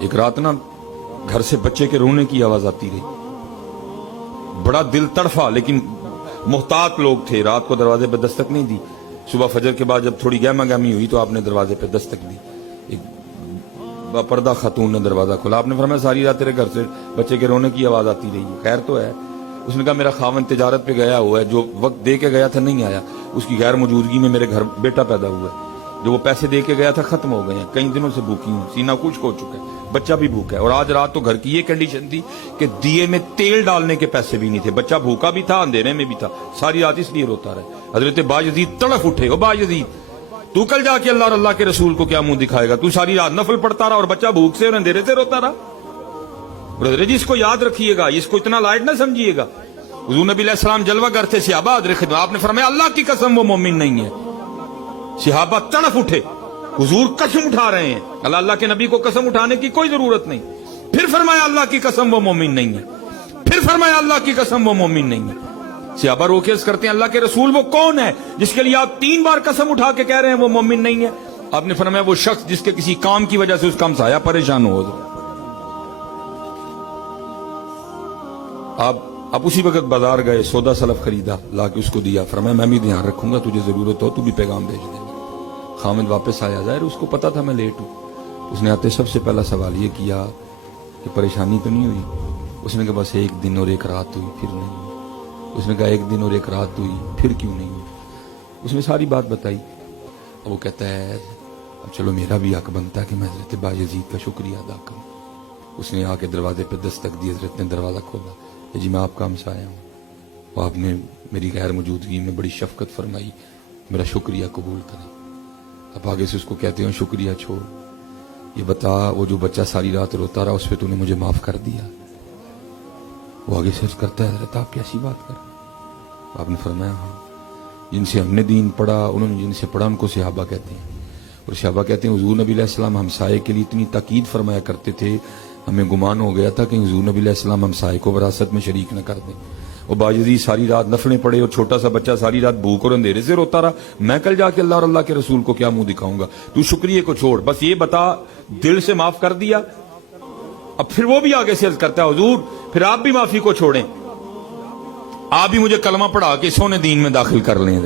ایک رات نا گھر سے بچے کے رونے کی آواز آتی رہی، بڑا دل تڑفا، لیکن محتاط لوگ تھے، رات کو دروازے پہ دستک نہیں دی۔ صبح فجر کے بعد جب تھوڑی گہما گہمی ہوئی تو آپ نے دروازے پہ دستک دی، ایک پردہ خاتون نے دروازہ کھولا۔ آپ نے فرمایا ساری رات تیرے گھر سے بچے کے رونے کی آواز آتی رہی، خیر تو ہے؟ اس نے کہا میرا خاوند تجارت پہ گیا ہوا ہے، جو وقت دے کے گیا تھا نہیں آیا، اس کی غیر موجودگی میں میرے گھر بیٹا پیدا ہوا ہے، جو وہ پیسے دے کے گیا تھا ختم ہو گئے ہیں، کئی دنوں سے بھوکی ہوں، سینہ کچھ ہو چکا ہے، بچہ بھی بھوکا ہے، اور آج رات تو گھر کی یہ کنڈیشن تھی کہ دیے میں تیل ڈالنے کے پیسے بھی نہیں تھے، بچہ بھوکا بھی تھا، اندھیرے میں بھی تھا، ساری رات اس لیے روتا رہا۔ حضرت باجزید تڑف اٹھے، او باجزید تو کل جا کے اللہ اور اللہ کے رسول کو کیا منہ دکھائے گا؟ تو ساری رات نفل پڑھتا رہا اور بچہ بھوک سے اور اندھیرے سے روتا رہا۔ اور جی اس کو یاد رکھیے گا، اس کو اتنا لائٹ نہ سمجھیے گا۔ حضور نبی علیہ السلام جلوہ گر تھے، صحابہ حاضر خدمت، آپ نے فرمایا اللہ کی قسم وہ مومن نہیں ہے۔ صحابہ تڑف اٹھے، حضور قسم اٹھا رہے ہیں، اللہ کے نبی کو قسم اٹھانے کی کوئی ضرورت نہیں۔ پھر فرمایا اللہ کی قسم وہ مومن نہیں ہے، پھر فرمایا اللہ کی قسم وہ مومن نہیں ہے۔ صحابہ روکیز کرتے ہیں اللہ کے رسول وہ کون ہے جس کے لیے آپ 3 بار قسم اٹھا کے کہہ رہے ہیں وہ مومن نہیں ہے؟ آپ نے فرمایا وہ شخص جس کے کسی کام کی وجہ سے اس کا ہمسایہ پریشان ہو۔ آپ اسی وقت بازار گئے، سودا سلف خریدا، لا کے اس کو دیا، فرمایا میں بھی دھیان رکھوں گا، تجھے ضرورت ہو تو بھی پیغام بھیج دے۔ خامد واپس آیا، ظاہر اس کو پتا تھا میں لیٹ ہوں، اس نے آتے سب سے پہلا سوال یہ کیا کہ پریشانی تو نہیں ہوئی؟ اس نے کہا بس 1 دن اور 1 رات ہوئی، پھر نہیں ہوئی۔ اس نے کہا 1 دن اور 1 رات ہوئی، پھر کیوں نہیں ہوئی؟ اس نے ساری بات بتائی۔ وہ کہتا ہے اب چلو میرا بھی حق بنتا ہے کہ میں حضرت باجزید کا شکریہ ادا کروں۔ اس نے آ کے دروازے پہ دستک دی، حضرت نے دروازہ کھولا، جی میں آپ کا ہمسایہ ہوں، وہ آپ نے میری غیر موجودگی میں بڑی شفقت فرمائی، میرا شکریہ قبول کریں۔ اب آگے سے اس کو کہتے ہیں شکریہ چھوڑ، یہ بتا وہ جو بچہ ساری رات روتا رہا اس پہ تو نے مجھے معاف کر دیا؟ وہ آگے سے کرتا ہے حضرت آپ کیسی بات کر رہے ہیں؟ آپ نے فرمایا ہاں، جن سے ہم نے دین پڑھا انہوں نے جن سے پڑھا ان کو صحابہ کہتے ہیں، اور صحابہ کہتے ہیں حضور نبی علیہ السلام ہمسائے کے لیے اتنی تاکید فرمایا کرتے تھے، ہمیں گمان ہو گیا تھا کہ حضور نبی علیہ السلام ہمسائے کو وراثت میں شریک نہ کر دیں۔ اور باجزید ساری رات نفلیں پڑے اور چھوٹا سا بچہ ساری رات بھوک اور اندھیرے سے روتا رہا، میں کل جا کے اللہ اور اللہ کے رسول کو کیا منہ دکھاؤں گا؟ تو شکریہ کو چھوڑ، بس یہ بتا دل سے معاف کر دیا؟ اب پھر وہ بھی آگے سے عرض کرتا ہے حضور پھر آپ بھی معافی کو چھوڑیں، آپ بھی مجھے کلمہ پڑھا کے سونے دین میں داخل کر لیں۔